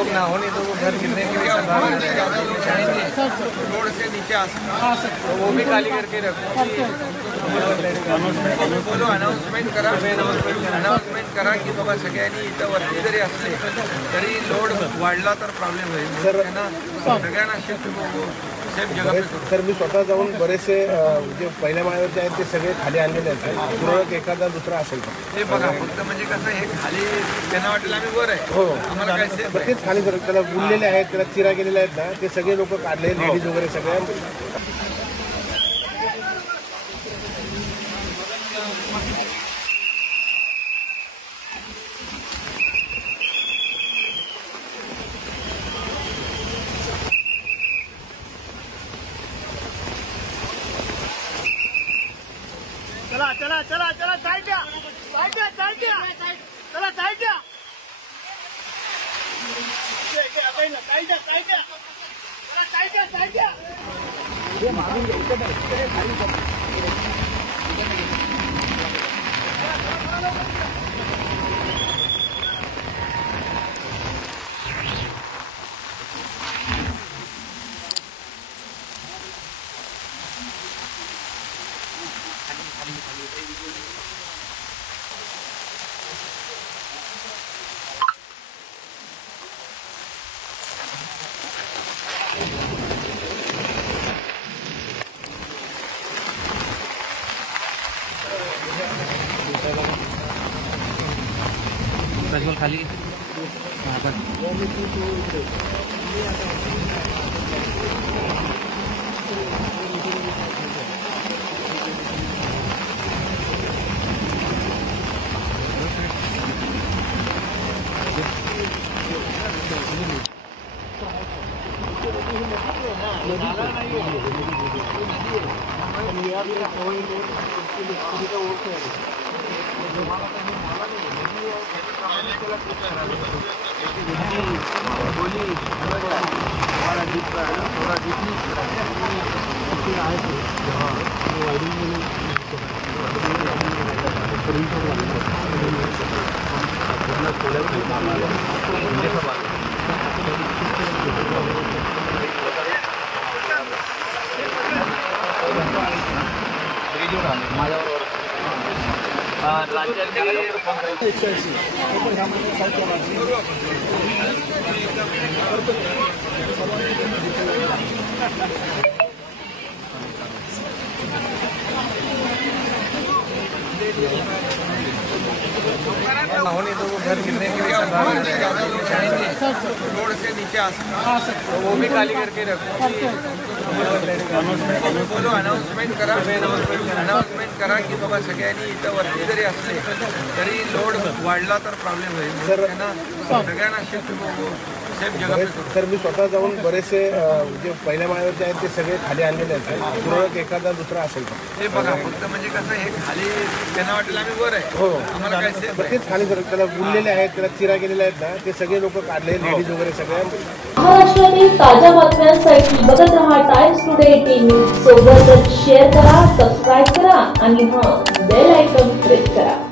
लोग ना हो, नहीं तो वो घर गिरने की भी संभावना है। रोड से नीचे आ सकते, तो वो भी खाली करके रखो। बोलो अनाउन्समेंट करा की बाबा सगळ्यांनी इथं वरती जरी असले तरी लोड वाढला तर प्रॉब्लेम होईल। त्यांना सगळ्यांना सेफ जगह पे करू। सर मी स्वतः जाऊन बरेचसे जे पहिल्या माळ्यावरचे आहेत ते सगळे खाली आणलेले आहेत। तुरळक एखादा दुसरा असेल ते बघा, फक्त म्हणजे कसं हे खाली त्यांना वाटेल आम्ही वर आहे, हो आम्हाला काय सेफ आहे। तेच खाली सर त्याला बुललेले आहेत, त्याला चिरा गेलेले आहेत ना, ते सगळे लोक काढले, लेडीज वगैरे सगळ्या। चला चला चला चला साइड द्या, साइड द्या, साइड द्या, चला साइड द्या, साइड द्या, साइड द्या, साइड द्या, चला साइड द्या, साइड द्या, हे मागून घ्या, इकडे खाली जा। प्रज्वल खाली हो, नहीं तो वो घर गिरने की भी संभावना है। रोड से नीचे आ सकते, तो वो भी खाली करके रखो। बोलो अनाउन्समेंट करा की बाबा सगळ्यांनी इथं वरती जरी असले तरी लोड वाढला तर प्रॉब्लेम होईल। त्यांना सगळ्यांना सेफ जगह पे करू। सर मी स्वतः जाऊन बरेचसे जे पहिल्या माळ्यावरचे आहेत ते सगळे खाली आणलेले आहेत। तुरळक एखादा दुसरा असेल ते बघा, फक्त म्हणजे कसं हे खाली त्यांना वाटेल आम्ही वर आहे, हो आम्हाला काय सेफ आहे। तेच खाली सर त्याला बुललेले आहेत, त्याला चिरा गेलेले आहेत ना, ते सगळे लोक काढले, लेडीज वगैरे सगळ्या। महाराष्ट्रातील ताज्या बातम्यांसाठी बघत रहा टाइम्स टुडे टीव्ही। सोबतच शेअर करा, सबस्क्राईब करा आणि बेल आयकॉन प्रेस करा।